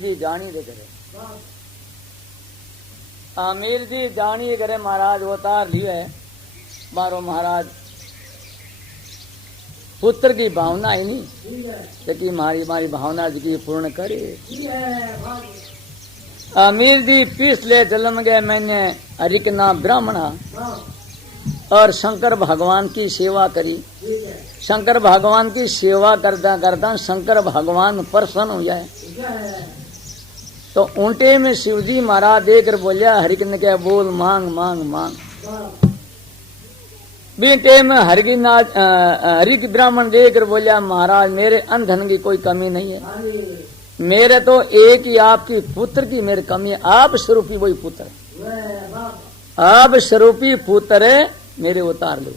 जी जानी दे करे आमिर जी जानी करे महाराज अवतार लियो है मारो महाराज पुत्र की भावना ही नहीं कि मारी मारी भावना जी पूर्ण करे। आमिर जी पिछले जन्म गए मैंने हरिक नाम ब्राह्मणा और शंकर भगवान की सेवा करी। शंकर भगवान की सेवा करता करता शंकर भगवान प्रसन्न हो जाए तो ऊंटे में शिवजी महाराज देकर बोलिया हरिक ने क्या बोल मांग मांग मांग। बेटे में हरिक ब्राह्मण देकर बोलिया महाराज मेरे अंधन की कोई कमी नहीं है, मेरे तो एक ही आपकी पुत्र की मेरी कमी है। आप स्वरूपी वही पुत्र, आप स्वरूपी पुत्र मेरे उतार लो।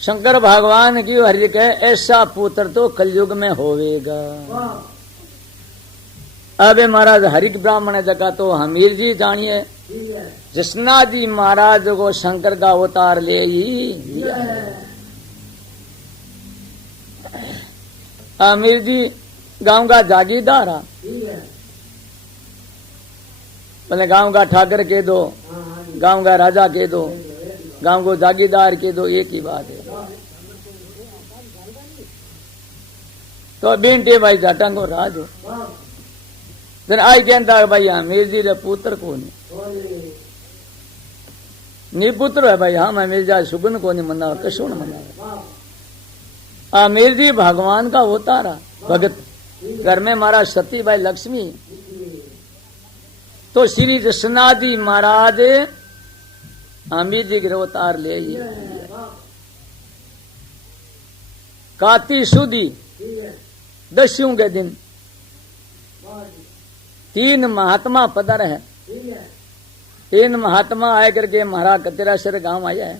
शंकर भगवान की हरि कहे ऐसा पुत्र तो कलयुग में होवेगा। अबे महाराज हरिक ब्राह्मण जगह तो हमीर जी जानिए जसना जी महाराज को शंकर का अवतार ले ही। हमीर जी गांव का जागीरदार बोले गांव का ठाकर के दो, गांव का राजा के दो, गांव को जागीरदार के दो, एक ही बात है। तो बेंटे भाई जाटा को राज हो जन आई कहता भाई हमीर जी रे पुत्र को नहीं पुत्र है भाई हम हमीर जा सुगन को नहीं मना कशुन मना। आमिर जी भगवान का अवतारा भगत घर में महाराज सती भाई लक्ष्मी तो श्री जसनादी महाराज आमिर जी के अवतार ले काती सुदी दस्यों के दिन तीन महात्मा पदर है। तीन महात्मा आए करके महाराज कतेरासर गांव आया है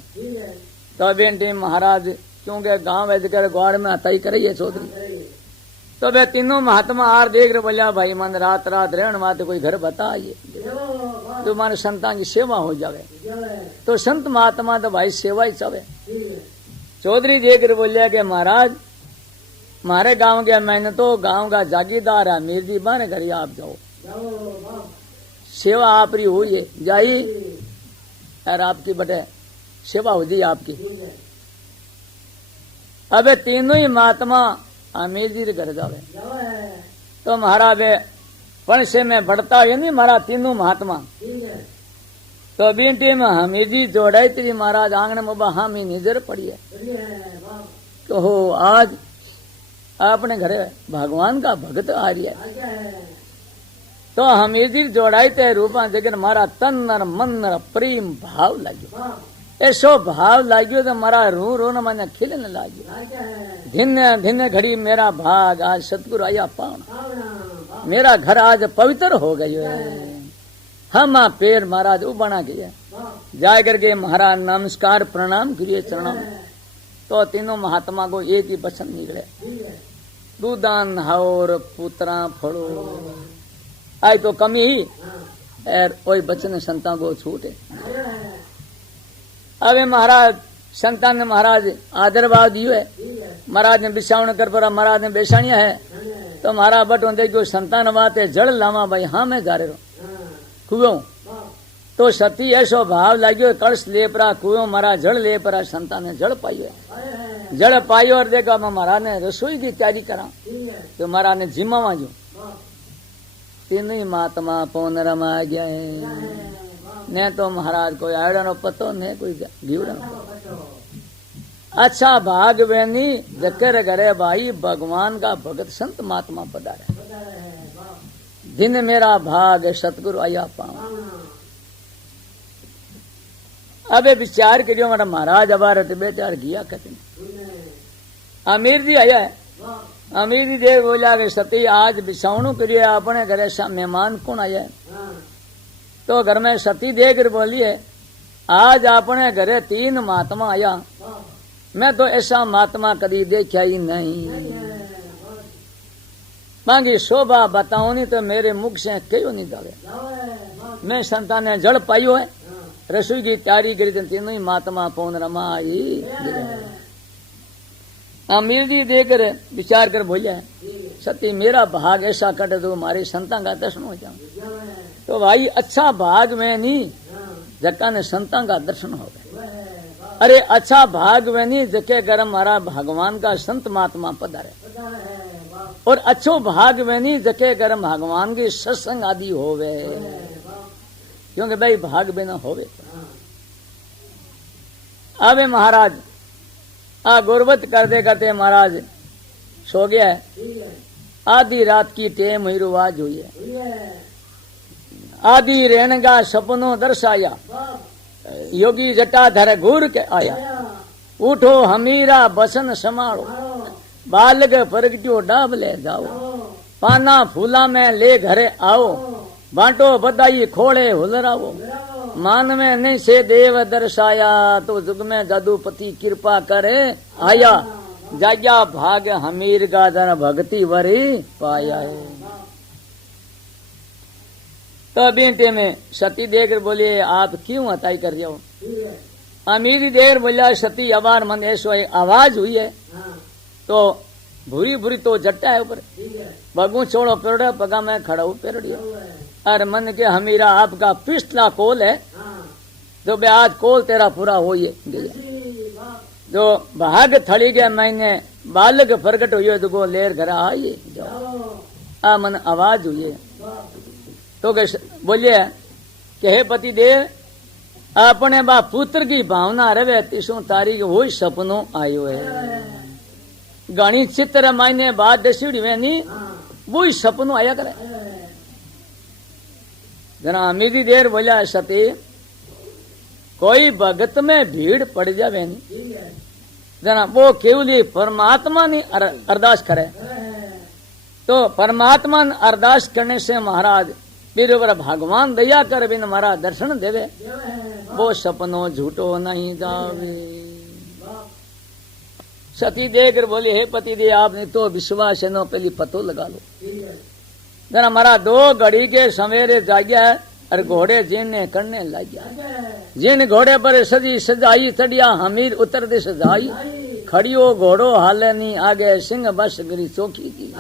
तो बेटे महाराज क्योंकि गांव ऐसे ग्वाड़ में आता ही करे चौधरी तो वे तीनों महात्मा आर देख रहे बोलिया भाई मन रात रात रहन माते कोई घर बताइए तो माने संतान की सेवा हो जावे तो संत महात्मा तो भाई सेवा ही चावे। चौधरी देख रहे बोलिया कि महाराज मारे गांव गया मैंने तो गांव का जागीरदार है मीर जी बाने घर आप जाओ सेवा आप री हुई है जाई यार आपकी बटे सेवा हो जी आपकी। अबे तीनों ही महात्मा आमिर जी घर जावे तो महाराज पंसे में बढ़ता है नहीं महाराज तीनों महात्मा तो बेटे में हमीर जी जोड़ाई तेरी महाराज आंगन में हामी नजर पड़ी है तो हो आज अपने घरे भगवान का भगत आ रही है तो हमीर जी जोड़ाई ते रूपा जगन मारा तन और मन और प्रेम भाव लाग्यो ऐसो भाव लाग्यो तो मारा रू रो न मैंने खिलने लाग्यो। धिन्य धिन्य घड़ी मेरा भाग आज सतगुरु आया पावना मेरा घर आज पवित्र हो गयो है। हम पैर महाराज उबना गया जाए करके महाराज नमस्कार प्रणाम करिए चरणों तो तीनों महात्मा को एक ही वचन निकले दूदान हाओर पुत्रा फड़ो आई तो कमी ही और कोई बचन संतान को छूट है। अबे महाराज संतान ने महाराज आदरभाव दियो है महाराज ने बिछावण कर पर महाराज ने बेसाणिया है तो महाराज बटो देखो संतान बात है जड़ लावा भाई हाँ मैं जा रहे कुओं तो सती ऐसो भाव लाग्यो कलश ले परा कुओं महाराज जड़ ले परा संतान ने जड़ पाई है जड़ पाई और देखा महाराज ने रसोई की तैयारी करा तो महाराज ने जिम्मा मांगो तीन ही महात्मा पौन रमा गया है ने तो महाराज कोई आड़ा नो पतो ने कोई घीवड़ा अच्छा भाग बहनी जकर करे भाई भगवान का भगत संत महात्मा पधारे दिन मेरा भाग सतगुरु आया पाऊं। अबे विचार करियो हमारा महाराज अबारत बेचार किया कतने आमिर जी आया है अमीर जी देव बोला कि सती आज बिछावणु करिए अपने घरे मेहमान कौन आया है तो घर में सती देकर बोली है आज अपने घरे तीन महात्मा आया मैं तो ऐसा महात्मा कभी देखा ही नहीं मांगी शोभा बताओ नहीं तो मेरे मुख से क्यों नहीं जावे मैं संतान ने जड़ पाइयो है रसोई की तैयारी करी तीनों ही महात्मा पौन रमा आई। अमीर जी देकर विचार कर बोलिया सती मेरा भाग ऐसा कट दो हमारे संतान का दर्शन हो जाओ। तो भाई अच्छा भाग में नहीं जका ने संतान का दर्शन हो गए। अरे अच्छा भाग में नहीं जके घर हमारा भगवान का संत महात्मा पधारे। और अच्छो भाग में नहीं जके घर भगवान के सत्संग आदि होवे। क्योंकि भाई भाग बिना होवे। अबे महाराज आ गुरबत करते करते महाराज सो गया है। आधी रात की टेम हुई रुवाज हुई है। आधी रेण का सपनों दर्शाया। योगी जटाधर घूर के आया। उठो हमीरा बसन समाड़ो। बालक परगट्यो डाब ले जाओ। पाना फूला में ले घरे आओ। बांटो बधाई खोले हुलराओ। मान में नहीं से देव दर्शाया। तो जुग में जादूपति कृपा करे आया। जाया भाग हमीर का जन भक्ति वरी पाया है। तो बेटे में सती देकर बोले आप क्यों हताई कर रहे हो। अमीरी देर बोला सती अबार मन ऐसो आवाज हुई है। तो भूरी भूरी तो जट्टा है ऊपर। बगू छोड़ो पेड़ पगा में खड़ा हूँ पेड़िया। अरे मन के हमीरा आपका पिछला कोल है। तो बे आज कोल तेरा पूरा हो जो भाग थड़ी गया मैंने बालक प्रगट हुई तो लेर घर आइए आ मन आवाज हुई। तो बोलिए कि हे पति देव अपने बा पुत्र की भावना रवे तीसों तारीख वो सपनों आयो है। घनी चित्र मायने बात दसीड़ी में नहीं वो सपनों आया करे। जना अमीरी देर बोला सती कोई भगत में भीड़ पड़ जावे नहीं जना वो केवली परमात्मा ने अरदास करे। तो परमात्मा अरदास करने से महाराज बीरवर भगवान दया कर बिन हमारा दर्शन देवे। वो सपनों झूठो नहीं जावे। सती देकर बोली हे पति दे आपने तो विश्वास है नो पहली पतो लगा लो। जना हमारा 2 घड़ी के सवेरे जाग्या है और घोड़े जिन करने लग गया। जिन घोड़े पर सजी सजाई चढ़िया हमीर उतर दे सजाई। खड़ियो घोड़ो हाले नहीं आगे सिंह बस गिरी चौकी की।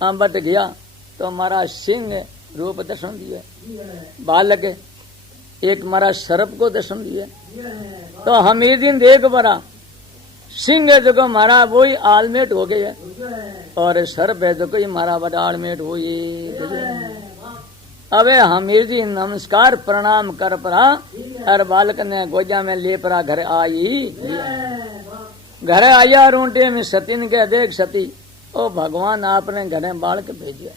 बट गया तो हमारा सिंह रूप दर्शन दिए। बालक एक हमारा सर्प को दर्शन दिए। तो हमीर दिन देख बरा सिंह जो हमारा वही आलमेट हो गए और सर्प है जो कोई हमारा बड़ा आलमेट हो। अबे हमीर जी नमस्कार प्रणाम कर परा और बालक ने गोजा में ले परा घर आई। घर आया रोटे में सती ने कह देख सती ओ भगवान आपने घरे बालक भेजे।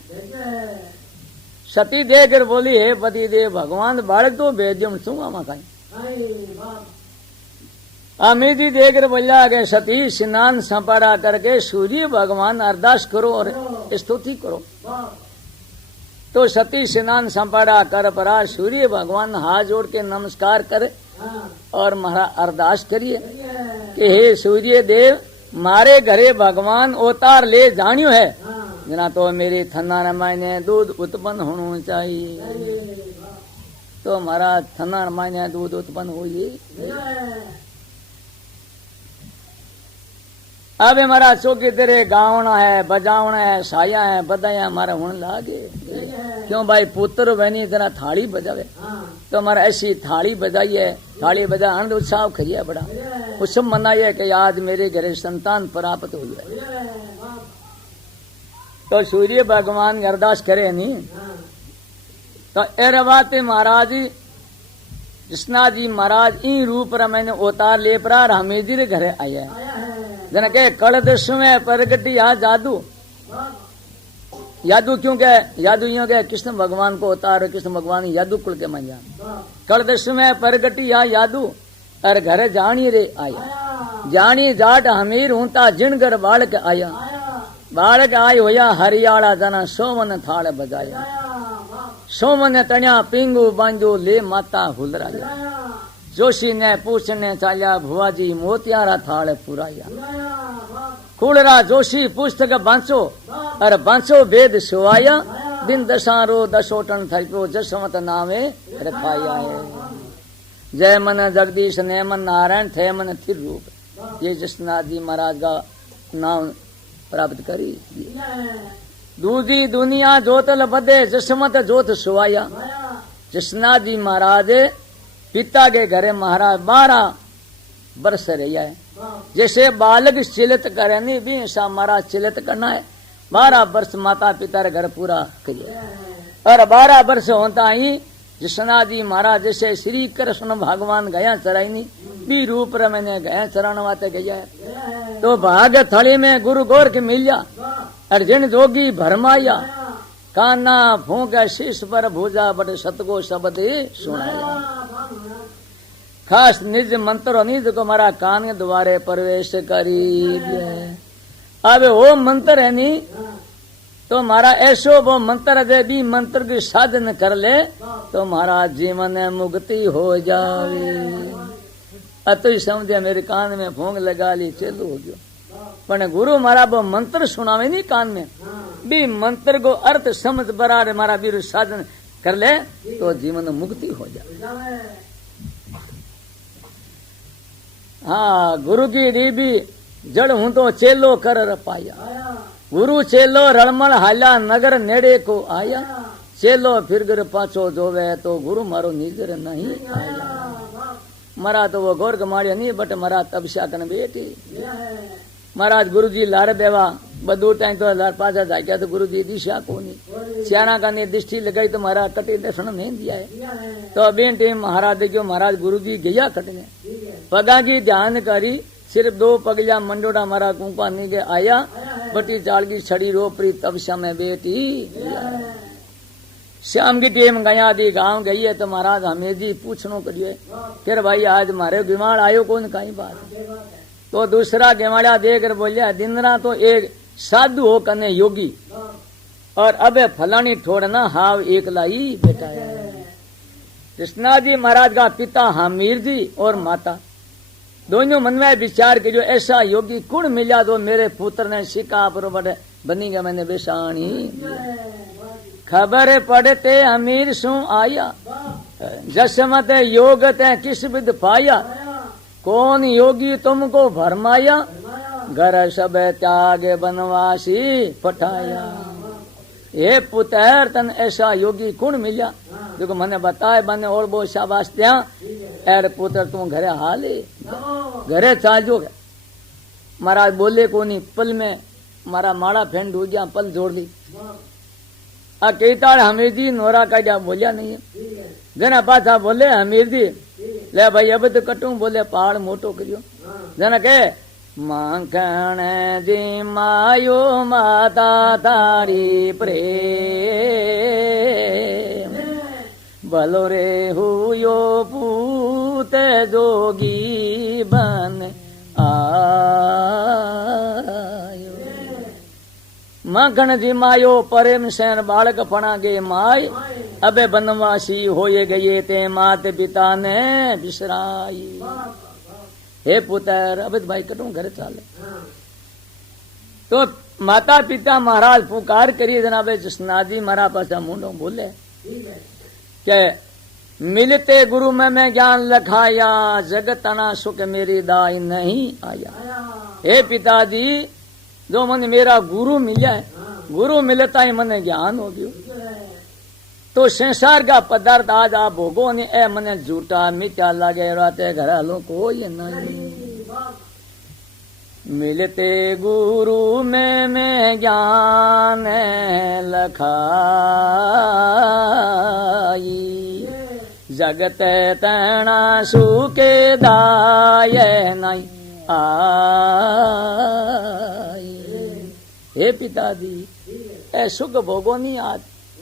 सती देकर बोली हे पति देव भगवान बालक तो भेजो सुगा कहीं। अमीदी देकर बोला गए सती स्नान संपारा करके सूर्य भगवान अरदास करो और स्तुति करो। तो सती स्नान संपाड़ा कर परा सूर्य भगवान हाथ जोड़ के नमस्कार करे और महारा अरदास करिए कि हे सूर्य देव मारे घरे भगवान अवतार ले जानियो है जना तो मेरे थन्ना मायने दूध उत्पन्न होना चाहिए। तो महाराज थन्ना मायने दूध उत्पन्न हुई। अब हमारा चौकी तेरे गावना है बजावना है साया है बधाया हमारा होने लागे। क्यों भाई पुत्र बहनी इतना थाली बजावे। तो हमारा ऐसी थाली बजाई है। थाली बजा आनंद उत्साह करिए बड़ा उत्सव मनाइए कि आज मेरे घरे संतान प्राप्त हुई है। तो सूर्य भगवान अरदास करे नहीं। तो एर बात महाराज कृष्णा जी महाराज इन रूप मैंने अवतार ले परा हमीर घरे आया जन के कल दृश्य में प्रगटिया जादू। यादू क्यों कहे यादू यूं कहे कृष्ण भगवान को अवतार कृष्ण भगवान यादू कुल के मन कल दृश्य में प्रगटिया यादू और घर जानी रे आया। जानी जाट हमीर हूंता जिनगर बालक आया। बालक आय होया हरियाला जना सोमन थाल बजाया। सोमन तणिया पिंगू बांजो ले माता हुलरा। जोशी ने पूछने चालिया भुआ जी मोतियारा थाल पुराया। कुलरा जोशी पुस्तक बांचो और बांचो वेद सुवाया। दिन दशारो दशोटन थको जसवंत नामे रखाया है। जय मन जगदीश नेमन नारायण थे मन थिर रूप। ये जसनाथ जी महाराज का नाम प्राप्त करी। दूजी दुनिया जोतल बदे जसमत जोत सुवाया। जसनाथ जी महाराज पिता के घरे महाराज 12 वर्ष रहा है। जैसे बालक चिलित करे नहीं भी ऐसा महाराज चिलित करना है। 12 वर्ष माता पिता रे घर पूरा करिए और 12 वर्ष होता ही जसनाथ जी महाराज जैसे श्री कृष्ण भगवान गया चराई नहीं भी रूप रे मैंने गया चराने वाते गया है। तो भाग थड़ी में गुरु गोरख मिलिया अर्जुन जोगी भरमाया। काना फूक शीश पर भूजा बड़े सतगो शब्द सुनाया। खास निज मंत्र निज को मारा कान के द्वारे प्रवेश करी। अब वो मंत्र है नी तो मारा ऐसो वो मंत्र दे भी मंत्र की साधन कर ले तो मारा जीवन मुक्ति हो जावे। अतो ही समझे मेरे कान में फूंक लगा ली चलो हो गयो। पण गुरु मारा वो मंत्र सुनावे नहीं कान में भी मंत्र को अर्थ समझ बराबर मारा वीर साधन कर ले तो जीवन मुक्ति हो जाए। हाँ गुरु की डीबी जड़ हूं तो चेलो कर पाया। गुरु चेलो रलमल हाल्या नगर नेड़े को आया। चेलो फिर गर पाछो जोवे तो गुरु मारो निजर नहीं आया। मरा तो वो गोरख मारिया नहीं बट मरा तपस्या कन बेटी। महाराज गुरु जी लार बेवा बदू टाइम तो लार पाछा जाग्या तो गुरु जी दिशा को नहीं सियाना का दृष्टि लगाई तो महाराज कटी दर्शन नहीं दिया है। तो अभी टीम महाराज देखियो महाराज गुरु जी गया कटने पगा की ध्यान करी सिर्फ 2 पगलिया मंडोड़ा मारा कुंपा नहीं के आया बटी चाल की छड़ी रोपरी तपस्या में बेटी। शाम की टीम गया दी गांव गई है तो महाराज हमें जी पूछनो करिए फिर भाई आज मारे बीमार आयो कौन कहीं बात। तो दूसरा गेवाड़ा देकर बोलिया दिन रात तो एक साधु हो कने योगी और अब फलानी ठोड़ना हाव एक लाई बेटा है। कृष्णा जी महाराज का पिता हमीर जी और माता दोनों मन में विचार के जो ऐसा योगी कौन मिला तो मेरे पुत्र ने शिका पर बनी गया मैंने बेसानी। खबर पढ़ते हमीर सु आया जसमत योग ते किस विद पाया। कौन योगी तुमको भरमाया घर सब त्याग बनवासी पठाया। हे पुत्र तन ऐसा योगी कौन मिला जो मैंने बताए मैंने और बहुत शाबाश दिया। एर पुत्र तुम घरे हाले घरे चाल जो महाराज बोले को नहीं पल में मारा माड़ा फेंड हो गया पल जोड़ ली। कहता हमीर जी नोरा का जा बोलिया नहीं है जना पाछा बोले हमीर जी ले भाई अब तो कटू बोले पहाड़ मोटो करियो जना के माखण जी मायो माता तारी प्रेम भलो रे हुयो पूत जोगी बन आयो। माखण जी मायो प्रेम सेन बालक फणा गे माय अबे बनवासी होए गए ते मात पिता ने बिसराई। हे पुत्र अब भाई कटू घर चाले। तो माता पिता महाराज पुकार करिए जनाबे जसनाथ जी महाराज पासा मुंडो बोले के मिलते गुरु में मैं ज्ञान लखाया जगतना सुख मेरी दाई नहीं आया। हे पिताजी जो मन मेरा गुरु मिला है गुरु मिलता ही मन ज्ञान हो गयो। तो संसार का पदार्थ आज आप भोगो ने ए मने झूठा मिथ्या लगे रहते घरालों को ये नहीं। मिलते गुरु में मैं ज्ञान लखाई जगत तना सुके दाय नहीं आई। हे पिताजी ए सुख भोगो नहीं आज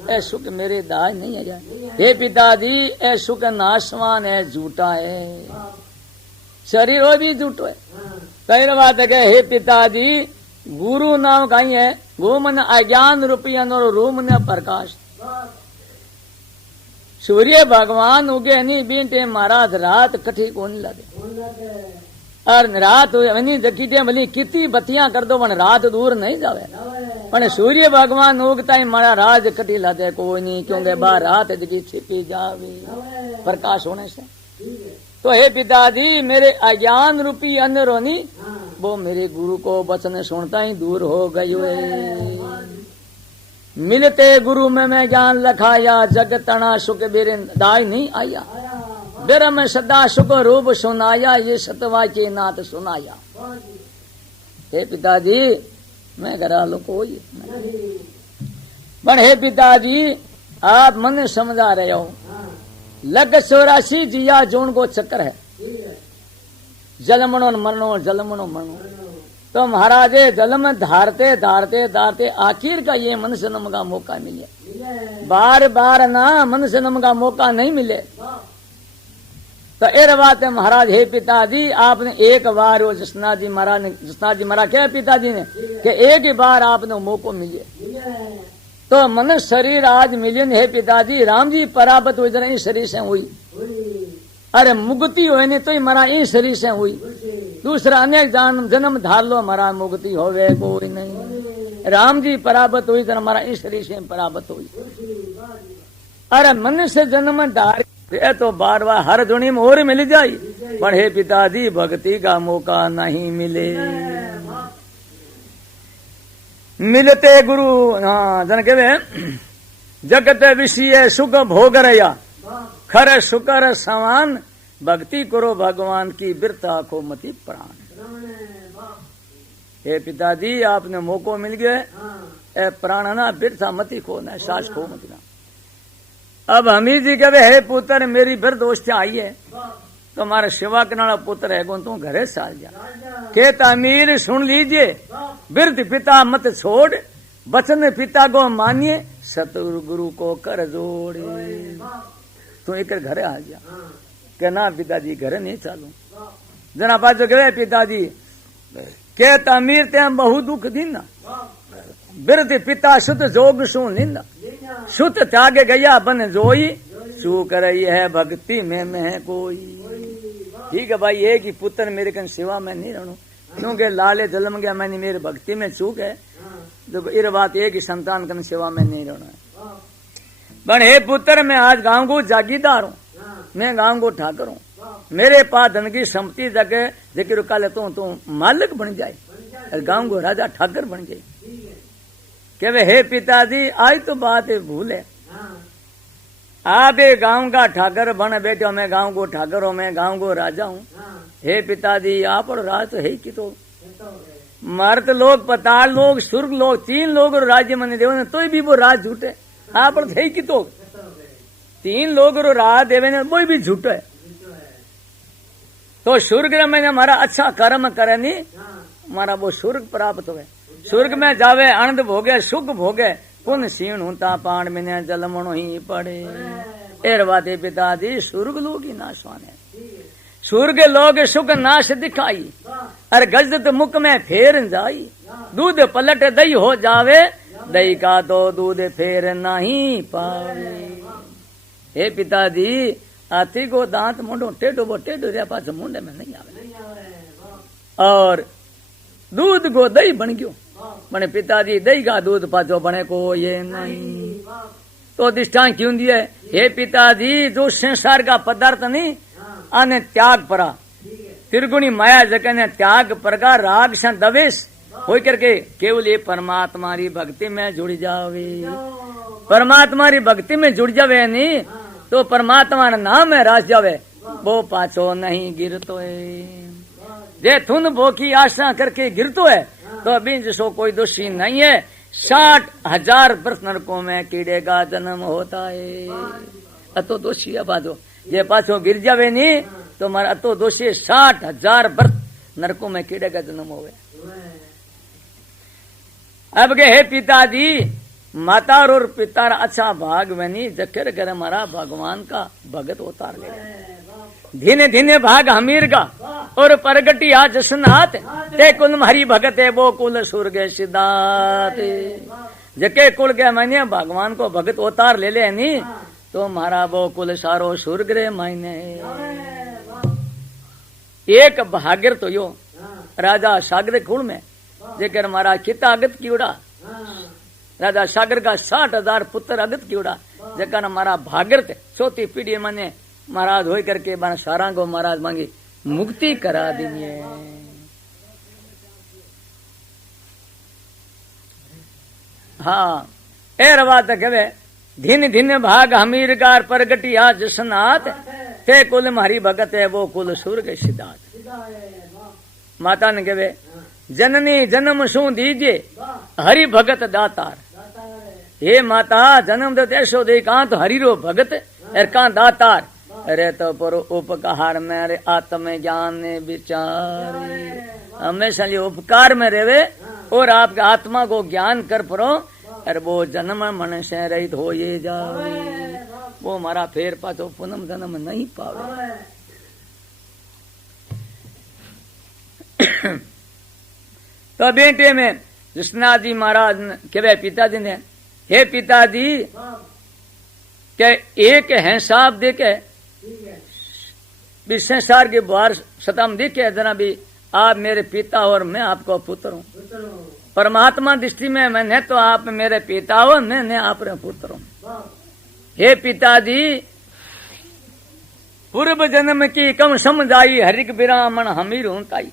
ए सुख मेरे दाय नहीं है। हे पिताजी ए सुख नाशवान है झूठा है शरीर हो भी झूठो है। कई बात है हे पिताजी गुरु नाम कहीं है वो मन अज्ञान रूपी और रूम ने प्रकाश। सूर्य भगवान उगे नहीं बीते महाराज रात कठी को नहीं लगे और रात देखी भली कितनी बत्तियां कर दो रात दूर नहीं जावे पर सूर्य भगवान उगता ही मारा राज कटी लाते कोई नहीं क्योंकि बाहर रात दिखी छिपी जावे प्रकाश होने से। तो हे पिताजी मेरे अज्ञान रूपी अंदरों वो मेरे गुरु को वचन सुनता ही दूर हो गयो है। मिलते गुरु में मैं ज्ञान लखाया, जग तना सुख बेरे दाय नहीं आया। बेर में सदा सुख रूप सुनाया, ये सतवा के नाथ सुनाया। हे पिताजी मैं घरा लो कोई पर हे पिताजी आप मन समझा रहे हो। लग 84 जिया जोन को चक्कर है, जलमनो मरनो जलमनो मरनो। तो महाराज जलम धारते धारते धारते आखिर का ये मनुष्य जन्म का मौका मिले। बार बार ना मनुष्य जन्म का मौका नहीं मिले। तो एर बात है महाराज। हे पिताजी आपने एक बार वो जसनाथ जी महाराज क्या पिताजी ने कि एक ही बार आपने मौको मिले तो मनुष्य शरीर आज मिलियन। है पिताजी राम जी पराबत हुई जरा इस शरीर से हुई, अरे मुक्ति हो नहीं तो ही मरा इस शरीर से हुई। दूसरा अनेक जन्म धार लो मरा मुक्ति होवे कोई नहीं। राम जी पराबत हुई जरा मरा इस शरीर से पराबत हुई। अरे मनुष्य जन्म धार तो बार बार हर दुनिया में और मिल जाये, पर हे पिताजी भक्ति का मौका नहीं मिले। मिलते गुरु हाँ जन के जगत विषय सुख भोग रया, खर शुकर समान भक्ति करो भगवान की बिरता को मति प्राण। हे पिताजी आपने मौको मिल गए, प्राण ना बिरता मति खो ना, सास खो मत ना। अब हमी जी कहे हे पुत्र मेरी बिरद अवस्था आई है, तुम्हारा सेवा करने वाला पुत्र है कौन, तू घरे साल जा। के तामीर सुन लीजिए, बिरद पिता मत छोड़, वचन पिता को मानिए, सतगुरु गुरु को कर जोड़े। तू एक घरे आ जा। के ना पिताजी घरे नहीं चालू। जना पाचो कहे पिताजी के तामीर ते बहु दुख दीना, बिरद पिता शुद्ध जोग सु निंदा, शुद्ध त्याग गया बन जोई, सू करई है भक्ति में है कोई। ठीक है भाई, एक ही पुत्र मेरे कन सेवा में नहीं रहूं, क्योंकि लाले जन्म गया मैंने मेरे भक्ति में चूक है। तो इर बात एक ही संतान कन सेवा में नहीं रहना है। बन हे पुत्र मैं आज गांव को जागीरदार हूँ, मैं गांव को ठाकर हूँ। मेरे पास धन की संपत्ति जगह जिक्र का ले तू मालिक बन जाए और गांव को राजा ठाकर बन जाए। कहे हे पिताजी आज तो बात भूल है, आप गांव का ठाकर बन बैठे हो, मैं गांव को ठाकर हूँ, मैं गांव को राजा हूँ। हे पिताजी आप और राज तो है कि तो मर्द लोग पताल लोग सुर्ग लोग 3 लोग राज्य मन देव तो भी वो राज झूठे। आप और है कि तो 3 लोग राज देवे ने वो भी झूठो है। तो स्वर्ग में हमारा अच्छा कर्म करे नहीं, हमारा वो स्वर्ग प्राप्त हो। स्वर्ग में जावे आनंद भोगे सुख भोगे, पुन सीण होता पाण में जलमणो ही पड़े। एर बाते पिताजी स्वर्ग लोग ही नाशवान है। स्वर्ग लोग सुख नाश दिखाई, अर गजत मुख में फेर जाई। दूध पलट दही हो जावे, दही का तो दूध फेर नहीं पावे। हे पिताजी हाथी को दांत मुंडो टेढ़ो वो टेढ़ो रे पास मुंडे में नहीं आवे। और दूध को दही बन गयो, बने पिताजी दही का दूध पाचो बने को ये नहीं। तो दृष्टांत क्यों दिए? हे पिताजी जो संसार का पदार्थ नहीं आने त्याग परा, त्रिगुणी माया जगह ने त्याग प्रकार राग से दवेश हो करके केवल ये परमात्मा री भक्ति में जुड़ जावे। परमात्मा री भक्ति में जुड़ जावे नहीं तो परमात्मा नाम में रास जावे, वो पाछो नहीं गिरतो है। जे थुन भोखी आशा करके गिरतो है तो अभी जिसको कोई दोषी नहीं है। 60,000 वर्ष नरकों में कीड़े का जन्म होता है। अतो दोषी है बाजो, जे पाछो गिर जावे नहीं तो मारा अतो दोषी 60,000 वर्ष नरकों में कीड़े का जन्म होवे। अब के हे पिताजी माता और पिता अच्छा भाग बनी जखेर कर हमारा भगवान का भगत उतार ले। धीने धीने भाग हमीर का और परगटी आ जसनाथ, ते कुल हरि भगत है वो कुल स्वर्ग सिद्धार्थ। जके कुल के मैंने भगवान को भगत उतार ले ले नहीं तो मारा वो कुल सारो स्वर्ग रे मायने। एक भागिर तो यो राजा सागर कुल में जेकर मारा किता अगत की उड़ा, राजा सागर का 60,000 पुत्र अगत की उड़ा, जकर हमारा भागिर चौथी पीढ़ी मैंने महाराज हो करके सारा को महाराज मांगी मुक्ति करा दीजिए। हाँ एर बात कहे धिन धिन भाग हमीर कार प्रगटिया जसनाथ ते कुल हरि भगत है वो कुल सूर्ग सिद्धार्थ। माता ने कहे जननी जन्म सु दीजिए हरि भगत दातार। हे माता जन्म दे ऐसो दे कहां तो हरि रो भगत और कहां दातार। अरे तो पर उपकार में अरे आत्म ज्ञान विचार हमेशा लिए उपकार में रेवे और आपके आत्मा को ज्ञान कर परो और वो जन्म मन से रहित हो ये जावे वो हमारा फेर पा तो पुनम जन्म नहीं पावे। तो बेटे में कृष्णा जी महाराज के पिताजी ने हे पिताजी क्या एक है साहब देखे भी संसार के बाहर सतम देखे जना भी आप मेरे पिता और मैं आपको पुत्र हूँ। परमात्मा दृष्टि में मैंने तो आप मेरे पिता हो मैंने आप पुत्र हूँ। हे पिताजी पूर्व जन्म की कम समझाई हरिक बिरामण हमीर हूं ताई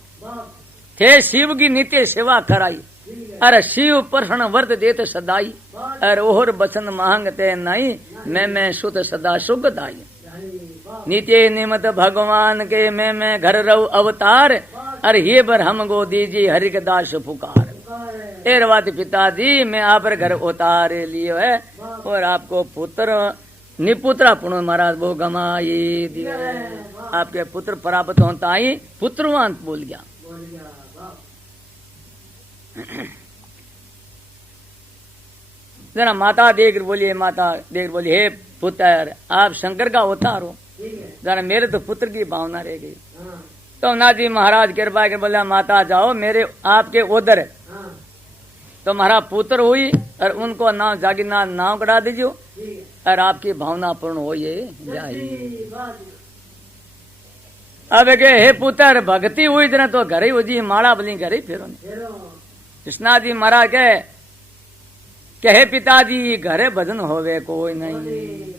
थे शिव की नित्य सेवा कराई अरे शिव प्रसन्न वर्त देत सदाई अरे ओहर बचन मांगते नहीं मैं सुत सदा सुखदाई नित्य निमत भगवान के मैं घर रहू अवतार अरे ये बर हम गो दीजिए हरिक दास पुकार। एर बात पिताजी मैं आप घर उतारे लिए है और आपको पुत्र निपुत्रा पुण्य महाराज वो गमाई दिया आपके पुत्र प्राप्त होता ही पुत्रवान बोल गया। जरा माता देख बोलिए माता देख बोलिए हे पुत्र आप शंकर का अवतार हो जरा मेरे तो पुत्र की भावना रह गई। तो नाथ जी महाराज कृपा कर बोला माता जाओ मेरे आपके उधर तो हमारा पुत्र हुई और उनको नाम जागीरनाथ नाम करा दीजिए और आपकी भावना पूर्ण हो ये अब के हे पुत्र भक्ति हुई जरा तो घर ही हो जी माला बली घर ही फिरो कृष्णा जी महाराज के हे पिताजी घरे भजन होवे कोई नहीं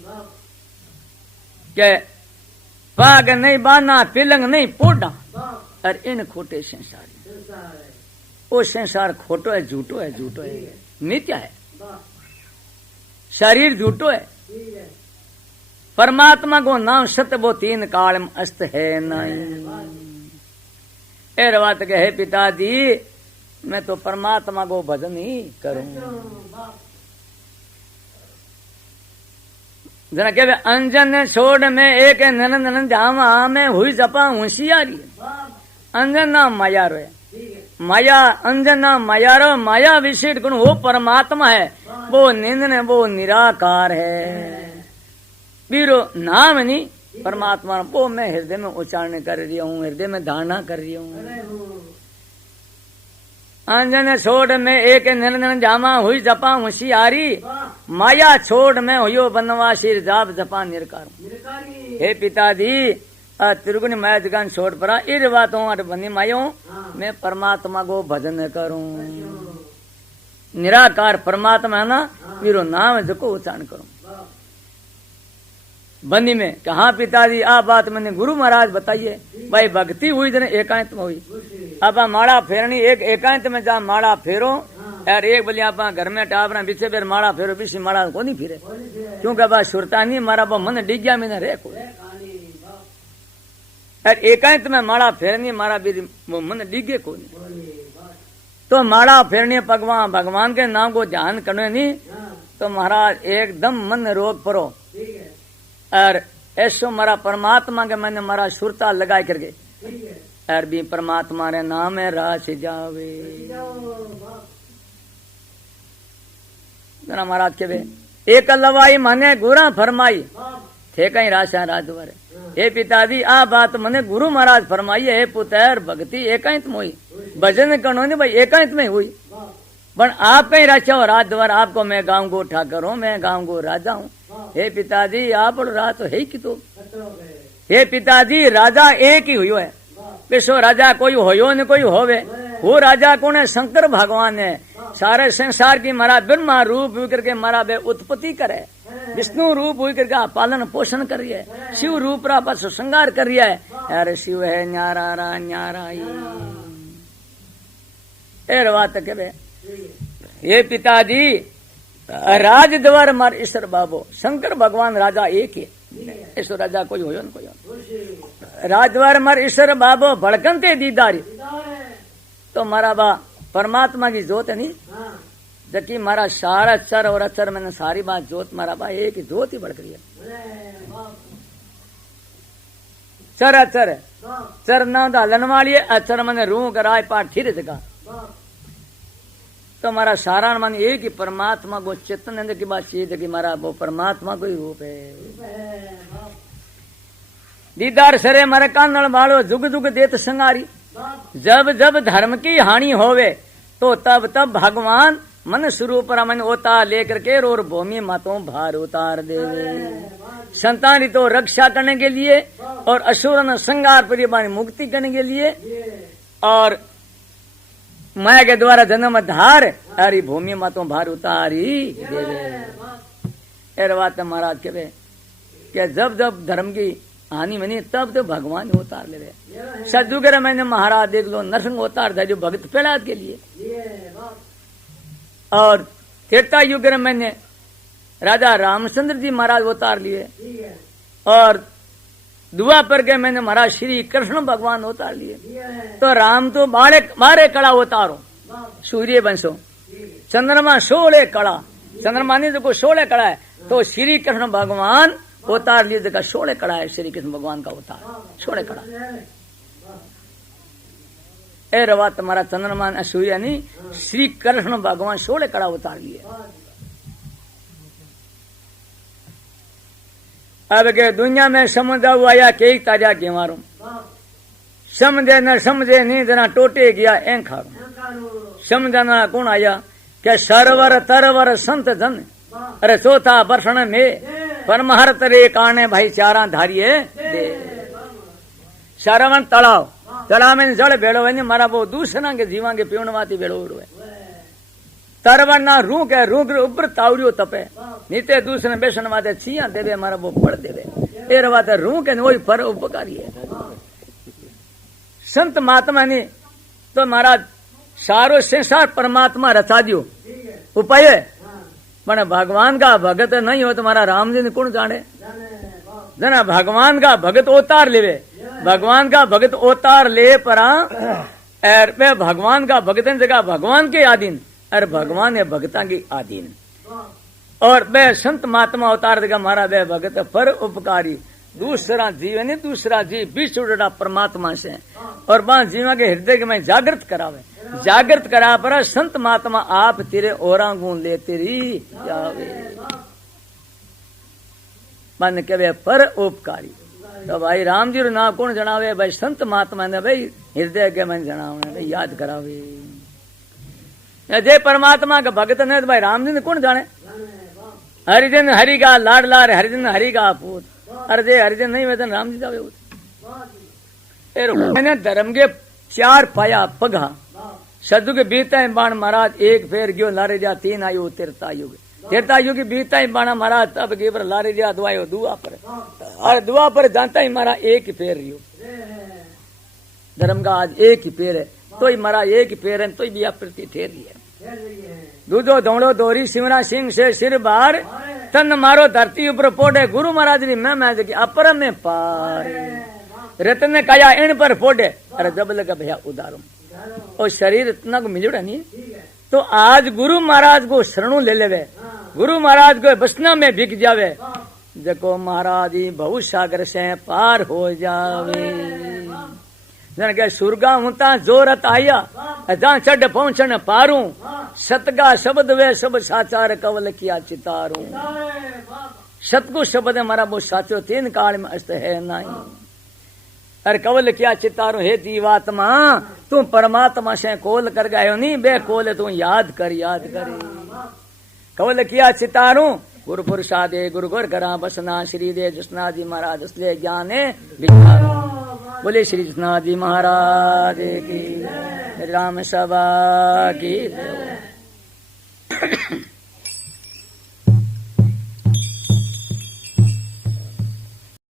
के पाग नहीं बाना पिलंग नहीं पोडा और इन खोटे संसार वो संसार खोटो है झूठो है झूठो है मिथ्या है शरीर झूठो है परमात्मा को नाम सत्य वो तीन काल में अस्त है नहीं। एर बात के हे पिताजी मैं तो परमात्मा को भजन ही करूं जना के अंजन छोड़ में एक ननन जावा में हुई जपा होशियारी अंजन नाम माया रो माया अंजन नाम माया रो माया विशेष गुण वो परमात्मा है वो निंदन वो निराकार है बीरो नाम नहीं परमात्मा वो मैं हृदय में उच्चारण कर रही हूँ हृदय में धारणा कर रही हूँ। अंजन छोड़ में एक निरंजन जामा हुई जपा होशियारी माया छोड़ में हुयो बनवासी जाप जपा निरकार। हे पिताजी त्रिगुण माया जगन छोड़ पड़ा इस बातों बनी मायो मैं परमात्मा को भजन करूं निराकार परमात्मा है ना पीरो नाम जको उच्चारण करूं बंदी में कहा पिताजी आ बात मैंने गुरु महाराज बताइए भाई भक्ति हुई जने एकांत में हुई अब माड़ा फेरनी एक एकांत में जा माड़ा फेरो यार एक बोलिए आप घर में टापना पीछे फिर माड़ा फेरो पीछे माड़ा को नहीं फिरे क्योंकि बा सुरता नहीं मारा वो मन डिग गया मैंने रे को यार एकांत में माड़ा फेरनी मारा भी वो मन डिगे को नहीं तो माड़ा फेरनी भगवान भगवान के नाम को ध्यान करने नहीं तो महाराज एकदम मन रोग परो और ऐसो मारा परमात्मा के मैंने मारा सुरता लगा करके और भी परमात्मा रे नाम है रास जावे जना महाराज के एक लवाई मने गुरा फरमाई थे कहीं राशा राजवर हे पिताजी आ बात मने गुरु महाराज फरमाई है पुत्र भक्ति एकांत में हुई भजन करनो नहीं भाई एकांत में हुई पर आप कहीं राजा हो राजद्वार आपको मैं गांव को ठाकर हूँ मैं गांव को राजा हूँ। हे पिताजी आप राज तो है ही कि तो हे पिताजी राजा एक ही हुई है पिछो राजा कोई होयो न कोई होवे वो राजा कौन है शंकर भगवान है सारे संसार की मारा ब्रह्मा रूप हुई करके मारा बे उत्पत्ति करे विष्णु रूप हुई करके पालन पोषण कर रही है शिव रूप रा बस श्रृंगार कर रही है अरे शिव है न्यारा रा न्यारा एर बात के ये पिताजी राज द्वार मार ईश्वर बाबो शंकर भगवान राजा एक है ईश्वर राजा कोई होयो न कोई राज द्वार मार ईश्वर बाबो भड़कनते दीदार तो मारा बा परमात्मा की जोत है नहीं जबकि मारा सारा चर और अचर मैंने सारी बात जोत मारा बा एक जोत ही भड़क रही है चर अचर चर ना हलन वाली अचर मैंने रू कराए पाठ थिर जगह तो हमारा सारा मन एक ही परमात्मा को चेतन की बात चाहिए कि हमारा वो परमात्मा को ही रूप है दीदार सरे मर कानल वालो जुग जुग देत संगारी जब जब धर्म की हानि होवे तो तब तब भगवान मन स्वरूप मन उतार लेकर के और भूमि मातों भार उतार देवे संतान तो रक्षा करने के लिए और असुरन संगार परिवार मुक्ति करने के लिए और माया के द्वारा जन्म धार हरी भूमि मातों भार उतारी देवे एर बात महाराज के क्या जब जब धर्म की हानि बनी तब तो भगवान उतार ले रहे सदुगर मैंने महाराज देख लो नरसिंह उतार था जो भक्त प्रहलाद के लिए और त्रेता युग में मैंने राजा रामचंद्र जी महाराज उतार लिए और दुआ पर के मैंने महाराज श्री कृष्ण भगवान उतार लिए तो राम तो बारे कड़ा उतारो सूर्य वंशो चंद्रमा 16 कड़ा चंद्रमा ने देखो 16 कड़ा है तो श्री कृष्ण भगवान उतार लिए जगह 16 कड़ा है श्री कृष्ण भगवान का उतार 16 कड़ा ए रवा तुम्हारा चंद्रमा सूर्य नहीं श्री कृष्ण भगवान 16 कड़ा उतार लिए अब के दुनिया में समुद्र आया के ताजा के मारू समझे न समझे नहीं जना टोटे गया एं खारू समझना कौन आया क्या सरवर तरवर संत जन अरे चौथा वर्षण में परमहर तरे काने भाई चारा धारिये दे सरवन तलाव में जल बेड़ो है मारा वो दूसरा के जीवा के पीवनवाती बेड़ो उड़वे तरवन ना रू के ऊपर तावरियो तपे नीते दूसरे बेसन वाते छिया देवे मारा वो पड़ देवे एर वाते रू के वही पर उपकारी है संत महात्मा ने तो महाराज सारो संसार परमात्मा रचा दियो उपाय मैंने भगवान का भगत नहीं हो तुम्हारा राम जी ने कौन जाने जना भगवान का भगत उतार लेवे भगवान का भगत उतार ले परा भगवान का भगत जगह भगवान के आधीन अरे भगवान है भगता की आधीन और वह संत महात्मा अवतार देगा हमारा वह भगत पर उपकारी दूसरा जीव है दूसरा जीव बीच उड़ा परमात्मा से और वहां जीवा के हृदय के में जागृत करा पर संत महात्मा आप तेरे ओरा गुण ले तेरी जावे मन के पर उपकारी तो भाई राम जी ना कौन जनावे भाई संत महात्मा ने भाई हृदय के मन जनावे भाई याद करावे जय परमात्मा का भगत ने भाई राम जी ने कौन जाने हरिजन हरि का लाडला हरिजन हरि का पूत अरे जय हरिजन नहीं वेदन राम जी जावे मैंने धर्म के 4 पाया पगा सदु के बीता बाण महाराज एक फेर गयो लारे जा 3 आयु तीर्था युग की बीता बाणा महाराज तब गे पर लारे जा दुआयो दुआ पर और दुआ पर जानता ही मारा एक ही फेर रियो धर्म का आज एक ही पेड़ है तो ही मारा एक ही पेड़ है तो ही प्रति ठेरी है दूधो दौड़ो दोरी सिमरा सिंह से सिर बार तन मारो धरती ऊपर पोड़े गुरु महाराज ने मैं की अपर में पार रतन ने कहा इन पर फोड़े अरे जब लगा भैया उदारो और शरीर इतना को मिलड़ा नहीं तो आज गुरु महाराज को शरणु ले लेवे गुरु महाराज को बसना में बिक जावे जको महाराज बहु सागर से पार हो जावे जन के सुरगा हुता जोरत आया जहाँ चढ़ पहुंचन पारू सतगा शब्द वे सब साचार कवल किया चितारू सतगु शब्द हमारा वो साचो 3 काल में अस्त है नहीं अरे कवल किया चितारू हे जीवात्मा तू परमात्मा से कोल कर गयो नहीं बे कोल तू याद कर कवल किया चितारू गुरु पुरुषादे गुरु गुर करा बसना श्री दे जसना जी महाराज असले ज्ञाने बोले श्री जसना जी महाराज की राम सभा की